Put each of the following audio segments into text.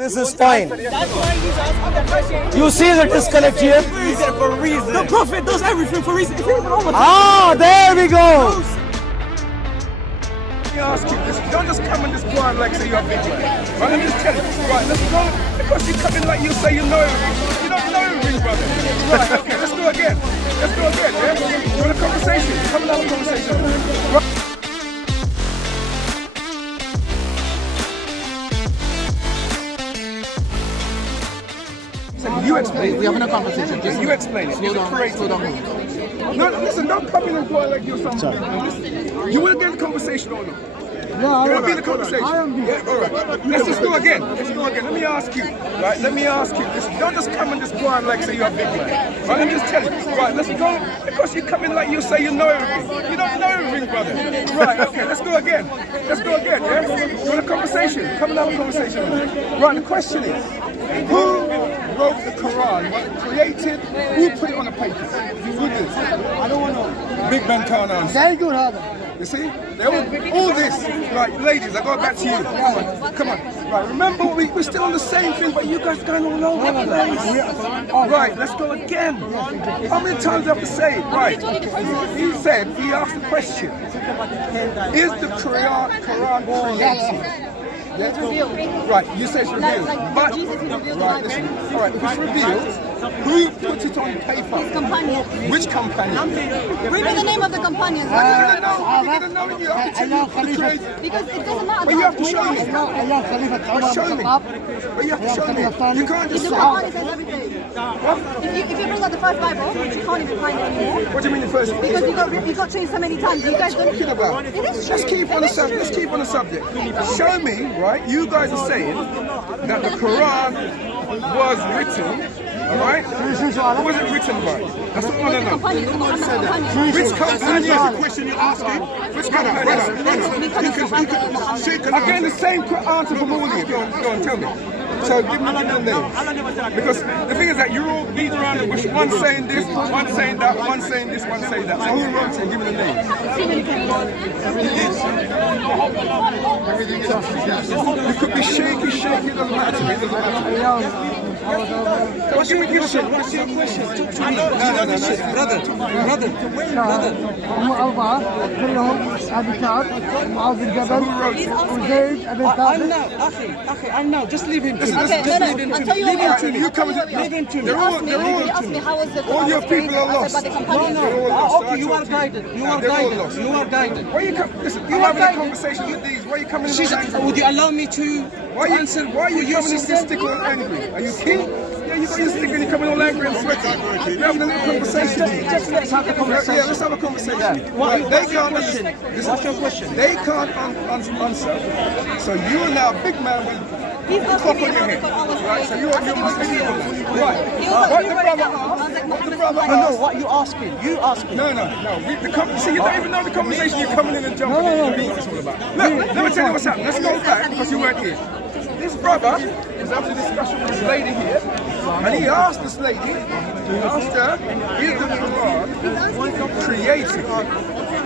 This is fine. That's why he's asking the question. You see the disconnect here? Reason for reason. The Prophet does everything for reason. Ah, there we go. Let me ask you, don't just come and just go out like say you're a big man. Right, let me just tell you. Right, let's go. Because you come in like you say you know everything. You don't know everything, brother. Right, okay, let's do it again. Let's do it again, yeah? You want a conversation? Come and have a conversation. Right. You explain. We're having a conversation. Just you explain it. Slow down. No, listen, don't come in and go like you're something. You will get the conversation or not? No, you will be the conversation. Yeah, all right. Let's just go again. Let me ask you. Right, let me ask you. Listen, don't just come and just go out like say you're a big man. Right, let me just tell you. Right, let's go. Because you come in like you say you know everything. You don't know everything, brother. Right, okay, let's go again. Yeah? You want a conversation? Come and have a conversation with me. Right, the question is, who wrote the Qur'an? What created? Who put it on the paper? Who did? I don't want to know. Big man can't answer. Very good, Father. You see? They all this. Right, ladies, I go back to you. Come on. Right, remember we're still on the same thing, but you guys going all over the place. Right, let's go again. How many times do I have to say it? Right. He asked the question. Is the Quran created? It's revealed. Right, you say it's revealed. But, right, listen. All right, if it's revealed, who put it on paper? His companion. Which companion? Read me the name of the companions. You have to tell me Because it doesn't matter. But you have to show me. Show me. But you have to show me. You can't just the Quran says everything. If you bring out the first Bible, which you can't even find it anymore. What do you mean the first? Because you got changed so many times. You guys don't. About? It is true. Let's keep on the subject. Show me, right? You guys are saying that the Quran was written. Alright? Who was it written by? That's what I want to know. Which company is the question you're asking? Which company? Again, the same answer from all of you. Go on, tell me. So give me the names. Because the thing is that you're all beating around the bush. One saying this, one saying that, one saying this, one saying that. So who wrote it? Give me the names. You could be shaky, it doesn't matter to me. What's your question? Talk to me. Brother. هم أربعة كلهم أبي كعب معاذ الجبل وزيد أبي ثابت. I know. Just leave him. Okay, no. I'll tell you what. You come to leave him to me. He asked me how was the all your people are lost. Okay, you are guided. Why you come? Listen, you're having a conversation with these. Why are you coming in angry? Would you allow me to answer? Why are you coming in stick all angry? Are you king? Yeah, you got your stick and you're coming all angry and sweating. We're having a little conversation. Just let's have a conversation. Yeah, let's have a conversation. Yeah. What's your question? They can't answer. So you are now a big man with He's asking me on your how the head. Quran was Right, so created. you're Muslim. Right. He was like, What you the wrote it brother down. I was like, what the Muhammad brother sallallahu No, what you asking? You asking? No. See, you don't even know the conversation. You're coming in and jumping in. You don't know what it's all about. Look, let me tell you what's happening. Let's go back because you weren't here. This brother was having a discussion with this lady here, and he asked this lady, is the Quran created?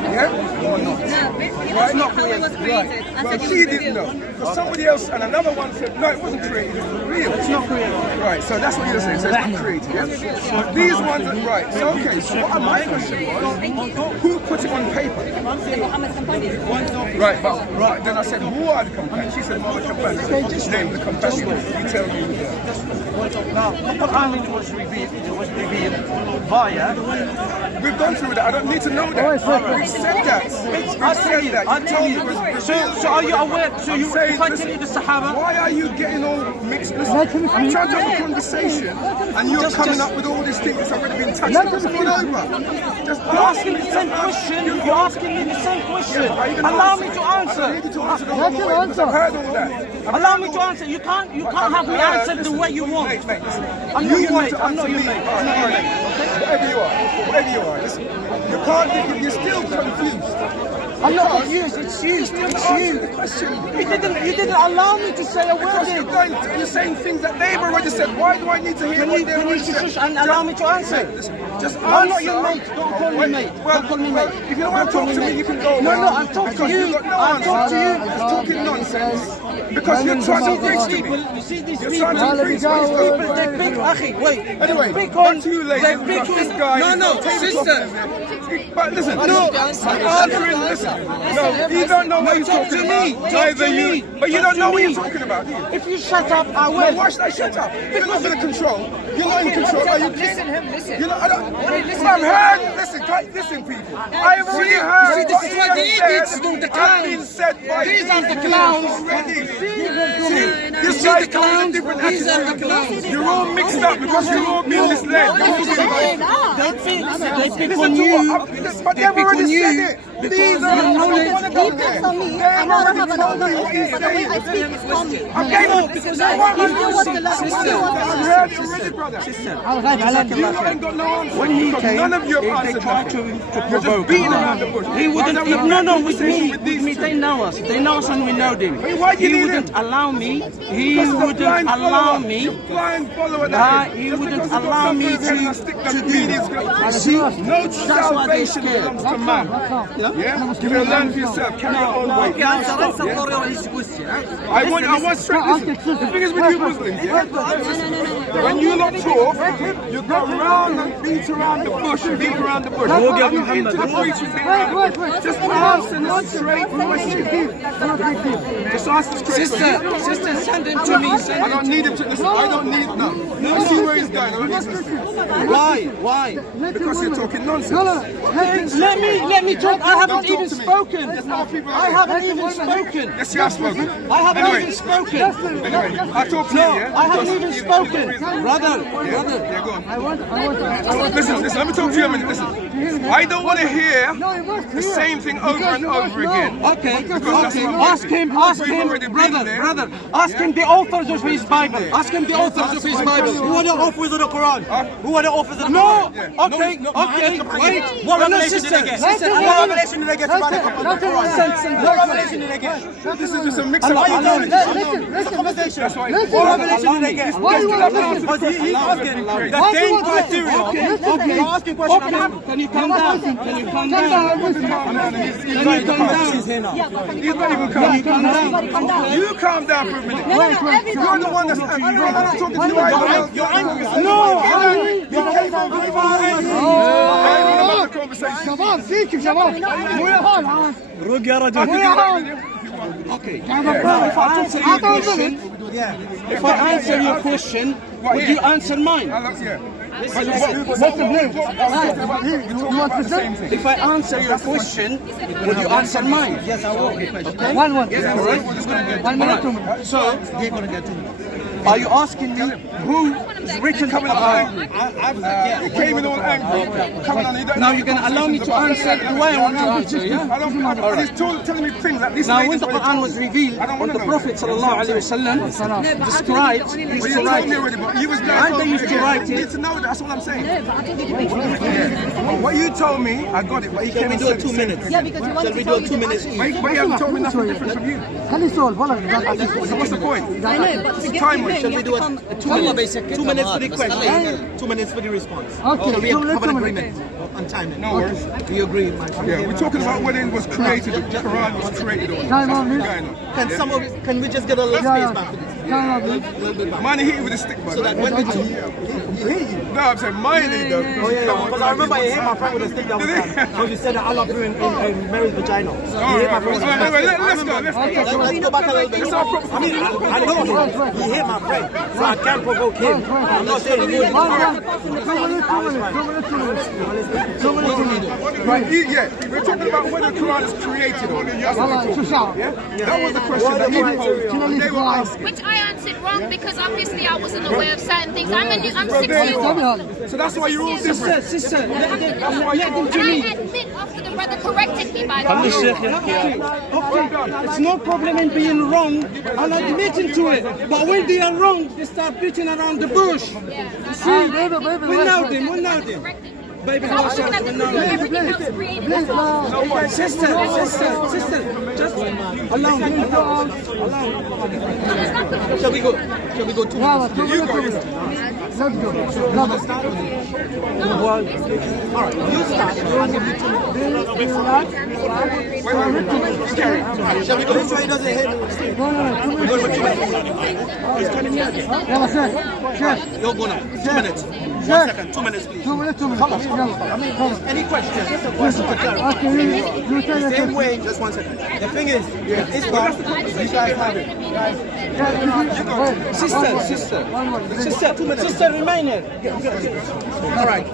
Yeah? Or not? Right? Not how it was created. Well, she didn't know. Because somebody else and another one said, no, it wasn't created, it was real. It's not created. Right, so that's what you're saying. So it's not created, yeah? But these ones are right. So, okay, so what my question was, who put it on paper? Muhammad's companions. Right, but then I said, who are the companions? She said, what companions? Just name the companions. You tell me who they are. Now, the Quran was revealed via. We've gone through that. I don't need to know that. We've said that. I tell you. So are you aware? So you, if I tell you the Sahaba. Why are you getting all mixed? Listen, I'm trying to have a conversation, and you're coming up with all these things that's already been touched. Just pull over. Just You're asking me the same question. You're asking me the same question. Allow me to answer. I need you to answer the whole way. I've heard all that. Allow me to answer. You can't have me answer the way you want. Mate, listen. I'm not your mate. I'm not your mate. Whatever you are, listen. You can't. You're still confused. I'm not confused. It's you. It's you. You didn't allow me to say a word. You're saying things that they've already said. Why do I need to hear what they've already said? And allow me to answer. Just answer. I'm not your mate. Don't call me mate. Don't call me mate. If you don't want to talk to me, you can go. No, I'm talking to you. I'm talking to you. You're talking nonsense. Because you're trying to preach to me. You see these You're people. trying to preach. They pick, Akhi, wait. Anyway, pick back on. to you, ladies. They pick This on. guy. No, sister. But listen, No, Catherine, listen. No, you don't know what you're talking about. Neither you. But you don't know what you're talking about, do you? If you shut up, I No, will. why should I shut up? You're not in control. You're not in control. Are you kidding? Listen. You know, I don't. I've heard. Listen, guys, listen, people. I've already heard. See, this is what the idiots do. The been said by These are the clowns. already. You see the clowns? These are the clowns. You're all mixed up because you're all being misled. They pick on you. But they've already said it. These are He picks on me. I know I don't have an older voice, but the way I speak is calm. I gave him He still wants to learn. He still wants to I've learn. heard you already, brother. You ain't got no answer. When he because came, none of you have they answered tried nothing. to You're provoke. just beating around the bush. He wouldn't. I was having a No, with conversation me. with these With me, two. they know us. They know us and we know them. Hey, why you He need wouldn't him? allow me. He Because the wouldn't blind allow follower, me. the blind follower Nah, that he just wouldn't because he's got allow me something in his head and to I stick that do. meaning's got- See, No that's why they salvation scared. belongs to man. Yeah? You will learn for yourself. Carry your own way. I want straight. Listen, the thing is with you Muslims, yeah? When you lot talk, you go round and beat around the bush, beat around the bush. I'm not into the preaching beat around the bush. Just answer the straight question. Just answer the straight question. Sister, send him to me. I don't need him to listen. I don't need no. I see where he's going. I don't need to listen. Why? Because you're talking nonsense. Let me talk. I haven't Don't talk even to me. spoken. There's no people I like haven't even spoken. Yes, you have spoken. I haven't Anyway. even spoken. Anyway, I talk to you, yeah? I haven't even spoken. Brother. Yeah, go on. I want. Listen, let me talk to you a minute. Listen, I don't want to hear the same thing over and over again. Okay. Because that's not Ask him, We've already been there. brother. Ask him the authors of his Bible. Ask him the authors of his Bible. Who are the authors of the Quran? Who are the authors of the No. Quran? Okay. Wait. What No, revelation did they get? What revelation did they get about the Quran? What revelation did they get? This is just a mix-up. Why are you doing this? Listen. It's a conversation. That's why. What revelation did they get? Why you want to listen? Because he's asking the Why do you same want to listen? criteria. Okay. You're asking questions. Can you calm down? Can you calm down? He's not even coming. You calm down for a minute. You're the one that's angry. You're not talking to you. You're angry. No. شباب فيك شباب مو يهال رق يا رجل. Okay. If I answer your question, if I answer your question, would you answer mine? If I answer your question, would you answer mine? Yes, I will. Okay. One. One minute. So, are you asking me who is written Coming about? on, he came in all angry. Coming on, Now you're going to allow me to answer the way I want to answer, yeah? I don't. He's telling me things that these Now when ladies the already Quran told was me. revealed, I don't when want the to know. Prophet ﷺ described, he used Well, to you write told me it. already, but you was And they used to write You it. need to know that. That's what I'm saying. But I think you What you told me, I got it. But he came and said 2 minutes. Yeah, because you wanted to tell you the answer. But he hasn't told me nothing different from you. خلي يسولف والله So what's the point? I know, but to get Time to waste. him, you have to come. 2 minutes for the question, 2 minutes for the response. Okay, So we have an 2 agreement on timing. No worries. We agree, my friend. Yeah, we're talking about when it was created. The Quran was created. On. Time out, That's please. what's going on. Can we just get a little space back for this? Mine hit you with a stick, man. So that when we do, No, I'm saying mine did though. oh yeah, because I remember I hit my friend with a stick the other time. Because you said that Allah threw in Mary's vagina. All right, let's go. Let's go back a little bit. I mean, I know him. He hit my friend, so I can't provoke him. I'm not saying he would. 2 minutes. Right, yeah, we're talking about when the Quran is created. On. That's what we're talking about. Yeah, that was the question that he posed. And they were asking. Which I answered wrong because obviously I wasn't aware of certain things. I'm 6 years old. So that's why you're all different. Sister, let them And I admit after the brother corrected me by the way. Okay, it's no problem in being wrong and admitting to it. But when they are wrong, they start beating around the bush. See, we know them. Baby, I'm looking at the screen, everything else created. That's all. sister, just allow me. Shall we go? Shall we go 2 minutes? You go. Let's go. All right, you start. Shall we go? Make sure he doesn't hit me. No, 2 minutes. Yalla, Sheikh. You'll go now. 2 minutes. 1 second. 2 minutes, please. 2 minutes. Yalla. Any questions? Okay, you tell us. Same way. Just 1 second. The thing is, Islam, you guys have it. Sister, 2 minutes. Sister, remain here. All right.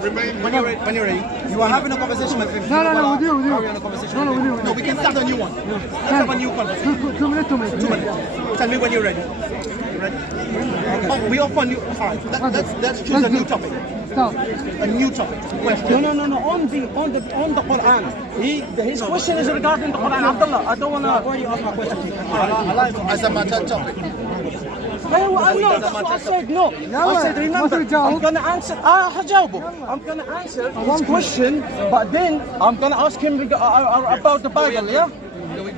When you're ready. You are having a conversation with him. No, with you. Are we on a conversation? No, with you. No, we can start a new one. Let's have a new conversation. 2 minutes. 2 minutes. Tell me when you're ready. You ready? Okay. Oh, we offer new. All right. Let's choose a new topic. Stop. A new topic. Question. No. On the Quran. His question is regarding the Quran. Abdullah, I don't wanna. I've already asked my question. As a matter topic. No, I'm not. That's what I said. No. I said remember. I'm gonna answer. I'm gonna answer his question, but then I'm gonna ask him about the Bible. Yeah.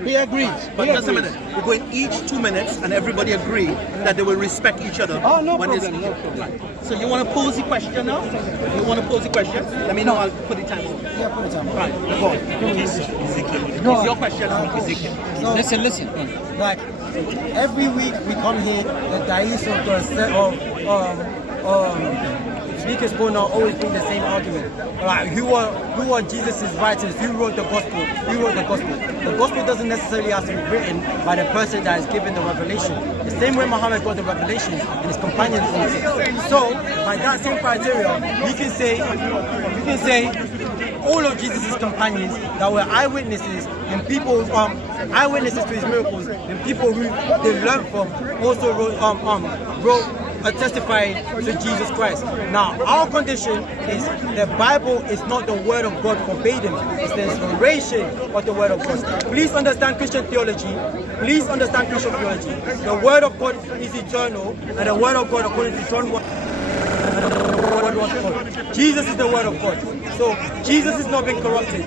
He agrees. But just a minute. We're going each 2 minutes, and everybody agree that they will respect each other. Oh, no when problem. No problem. So you want to pose the question now? You want to pose the question? Let me know. I'll put the time on. Yeah, put it on. Right. Go on. It's your question. Ezekiel. Listen. Like every week we come here, the dais of the speakers will not always bring the same argument. Like who are Jesus' writers? Who wrote the gospel? The gospel doesn't necessarily have to be written by the person that is given the revelation. The same way Muhammad got the revelations and his companions wrote it. So by that same criteria, you can say all of Jesus' companions that were eyewitnesses and people eyewitnesses to his miracles and people who they learned from also wrote testifying to Jesus Christ. Now, our condition is the Bible is not the word of God verbatim. It's the inspiration of the word of God. Please understand Christian theology. The word of God is eternal, and the word of God, according to John 1, Jesus is the word of God. So Jesus is not being corrupted.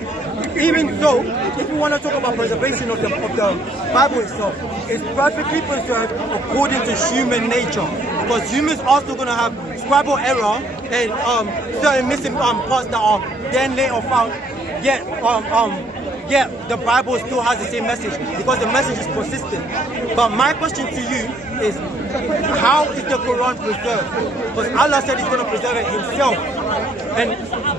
Even though, if you want to talk about preservation of the Bible itself, it's perfectly preserved according to human nature. Because humans are still going to have scribal error and certain missing parts that are then later found. Yet the Bible still has the same message because the message is consistent. But my question to you is, how is the Quran preserved? Because Allah said He's going to preserve it Himself.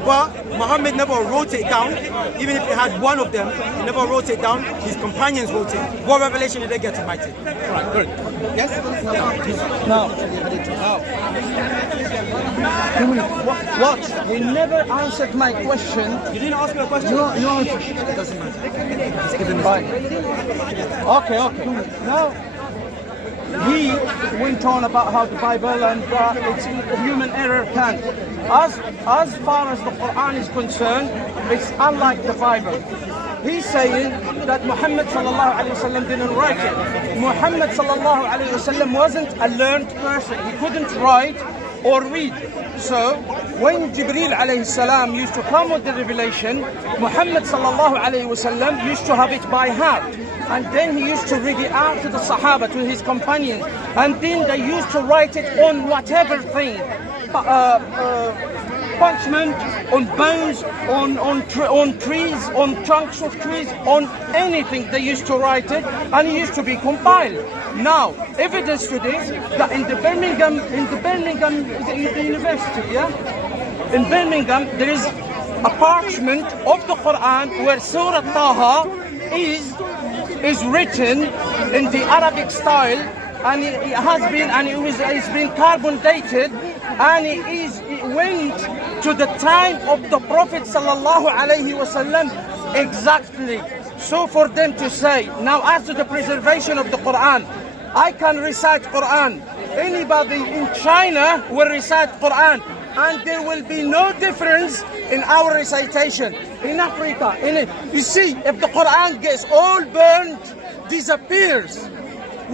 But Muhammad never wrote it down. Even if he had one of them, he never wrote it down. His companions wrote it. What revelation did they get to write it? Right, good. Yes? Now, what? He never answered my question. You didn't ask me a question? You answer. It doesn't matter. Right. Okay. Now, he went on about how the Bible and it's human error can. As far as the Quran is concerned, it's unlike the Bible. He's saying that Muhammad sallallahu alaihi wasallam didn't write it. Muhammad sallallahu alaihi wasallam wasn't a learned person. He couldn't write or read. So when Jibreel alayhi salam used to come with the revelation, Muhammad sallallahu alayhi wasallam used to have it by heart. And then he used to read it out to the Sahaba, to his companions. And then they used to write it on whatever thing. Parchment, on bones, on trees, on trunks of trees, on anything they used to write it, and it used to be compiled. Now, evidence to this that in the Birmingham University, in Birmingham, there is a parchment of the Quran where Surah Taha is written in the Arabic style, and it's been carbon dated, and it went to the time of the Prophet sallallahu alaihi wasallam exactly. So for them to say, now as to the preservation of the Quran, I can recite Quran. Anybody in China will recite Quran, and there will be no difference in our recitation. In Africa, you see, if the Quran gets all burned, disappears,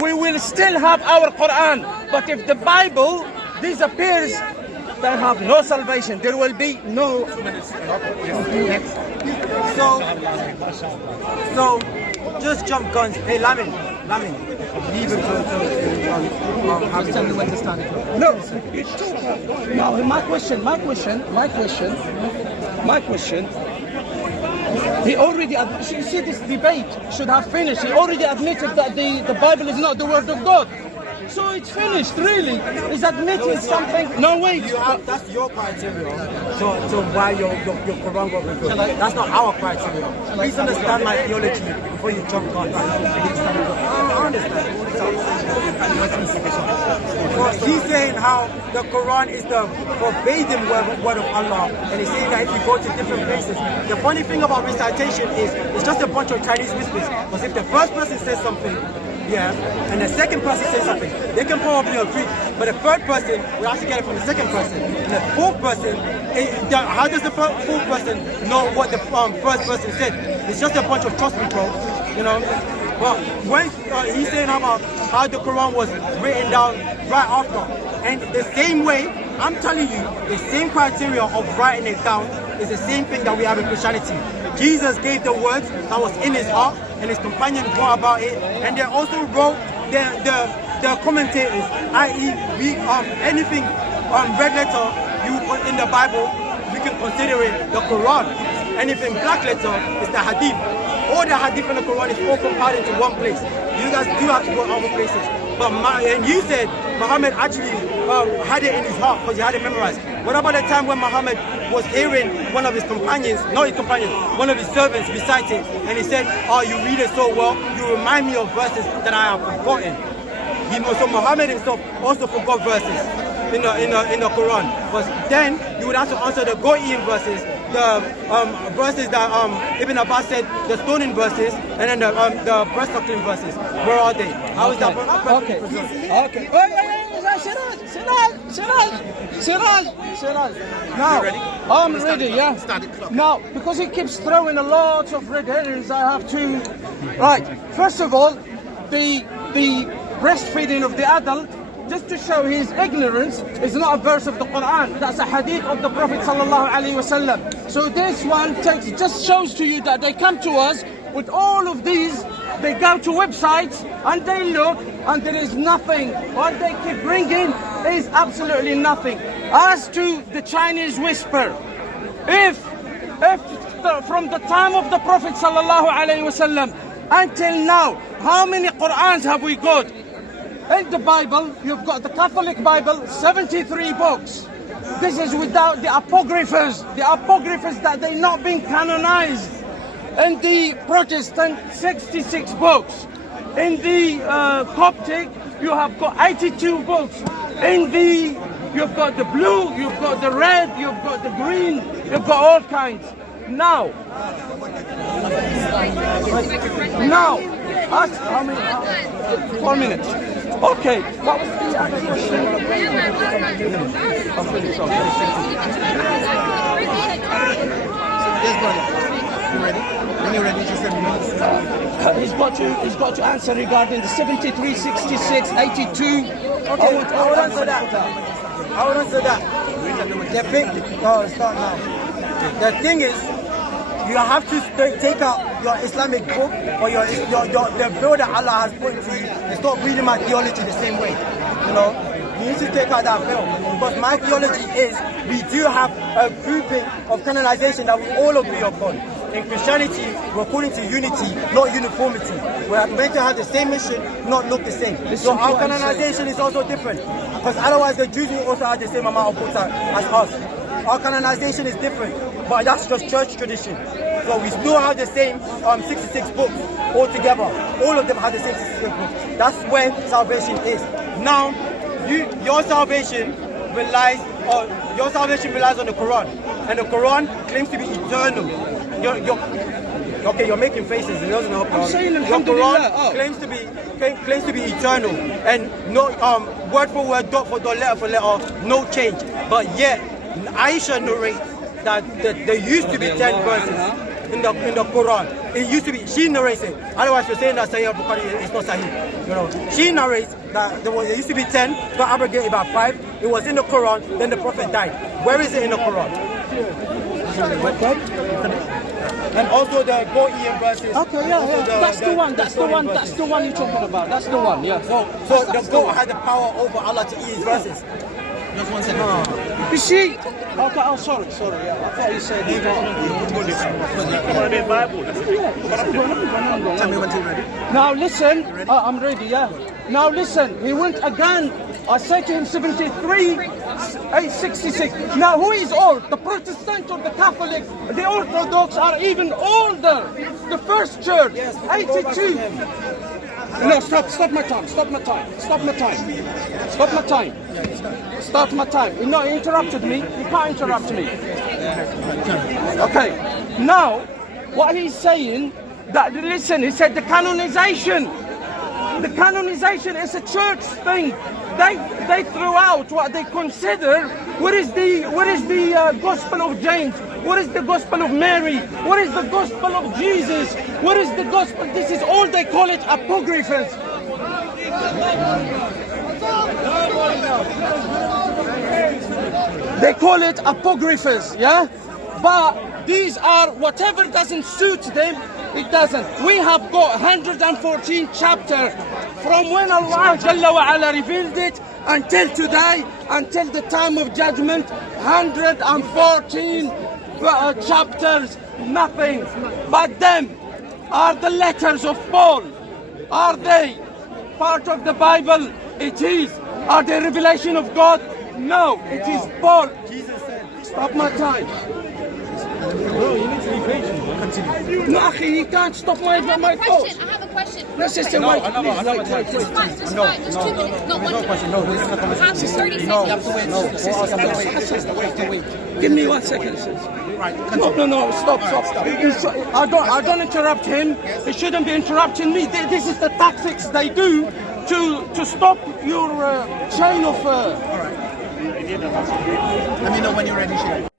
we will still have our Quran. But if the Bible disappears, they have no salvation. There will be no. So just jump guns. Hey, Lamin, leave him to tell me when to stand. No. No. My question. He already. You see, this debate should have finished. He already admitted that the Bible is not the word of God. So it's finished, really. He's admitting something. No, wait. That's your criteria. So why your Quran got revealed. That's not our criteria. Please understand my theology before you jump on. I understand. He's saying how the Quran is the verbatim word of Allah, and he's saying that if you go to different places, the funny thing about recitation is it's just a bunch of Chinese whispers. Because if the first person says something, yeah, and the second person says something, they can probably agree. But the third person will actually get it from the second person. And the fourth person, how does the fourth person know what the first person said? It's just a bunch of trust me, bro. You know. Well, when he's saying about how the Quran was written down right after, and the same way, I'm telling you, the same criteria of writing it down is the same thing that we have in Christianity. Jesus gave the words that was in his heart, and his companions wrote about it, and they also wrote the commentators, i.e., anything red letter you put in the Bible, we can consider it the Quran. Anything black letter is the Hadith. All the Hadith in the Quran is all compiled into one place. You guys do have to go other places. But and you said Muhammad actually had it in his heart because he had it memorized. What about the time when Muhammad was hearing one of his companions, not his companions, one of his servants recite it, and he said, "Oh, you read it so well, you remind me of verses that I have forgotten." So Muhammad himself also forgot verses in the Quran. But then you would have to answer the goat-eating verses, the verses that Ibn Abbas said, the stoning verses, and then the breast-suckling verses. Where are they? How is that? Okay. Siraj. Now, I'm ready, yeah. Now, because he keeps throwing a lot of red herrings, I have to... Right, first of all, the breastfeeding of the adult, just to show his ignorance, is not a verse of the Qur'an. That's a hadith of the Prophet sallallahu alaihi wasallam. So this one just shows to you that they come to us with all of these. They go to websites and they look, and there is nothing. What they keep bringing is absolutely nothing. As to the Chinese whisper, if from the time of the Prophet sallallahu alaihi wasallam until now, how many Qur'ans have we got? In the Bible, you've got the Catholic Bible, 73 books. This is without the apocryphas that they're not being canonized. In the Protestant, 66 books. In the Coptic, you have got 82 books. You've got the blue, you've got the red, you've got the green, you've got all kinds. Now, ask how many? 4 minutes. Okay, what was the other question? Yes, buddy. You ready? When you're ready, just let me know. He's got to answer regarding the 73, 66, 82. Okay, I would answer that. The thing, start now. The thing is, you have to take out your Islamic book or the bill that Allah has put into you and stop reading my theology the same way. You know, you need to take out that bill. Because my theology is, we do have a grouping of canonization that we all agree upon. In Christianity, we're calling to unity, not uniformity. We're meant to have the same mission, not look the same. So our canonization is also different. Because otherwise the Jews will also have the same amount of books as us. Our canonization is different, but that's just church tradition. So we still have the same 66 books altogether. All of them have the same 66 books. That's where salvation is. Now, your salvation relies on the Quran, and the Quran claims to be eternal. You're making faces. It doesn't help. I'm saying your Quran claims to be eternal, and no word for word, dot for dot, letter for letter, no change. But yet, Aisha narrates that there used to be 10 verses in the Quran. it used to be, she narrates it. Otherwise, you're saying that Sahih al-Bukhari is not Sahih. You know, she narrates that there used to be 10, got abrogated about 5. It was in the Quran, then the Prophet died. Where is it in the Quran? And also the go-eat verses. Okay, yeah. That's the one you're talking about. That's the one, yeah. So the goat had the power over Allah to eat his verses. Just 1 second. You see? Okay, oh, sorry, yeah. I thought you said Now listen, I'm ready, yeah. Now listen, he went again. I said to him 73, 866. Now who is old? The Protestant or the Catholic? The Orthodox are even older. The first church, 82. No, stop my time. You know, he interrupted me. You can't interrupt me. Okay. Now, what he's saying, that listen, he said the canonization. The canonization is a church thing. They threw out what they consider. What is the Gospel of James? What is the Gospel of Mary? What is the Gospel of Jesus? What is the Gospel? This is all they call it, apocryphas. They call it apocryphas, yeah? But these are, whatever doesn't suit them, it doesn't. We have got 114 chapters from when Allah Jalla wa Ala revealed it until today, until the time of judgment. 114 chapters, nothing. But them are the letters of Paul. Are they part of the Bible? It is. Are they revelation of God? No, it is Paul. Jesus said, stop my time. Bro, you need to be patient. Continue. No, Akhi, you can't stop my thoughts. I have a question. Let's just wait. It's fine. Just 2 minutes. No, 1 minute. No, this is not I have 30 seconds. You have to wait. Give me 1 second, sis. No, stop. I don't interrupt him. He shouldn't be interrupting me. This is the tactics they do to stop your chain of... All right. Let me know when you're ready, Sheikh.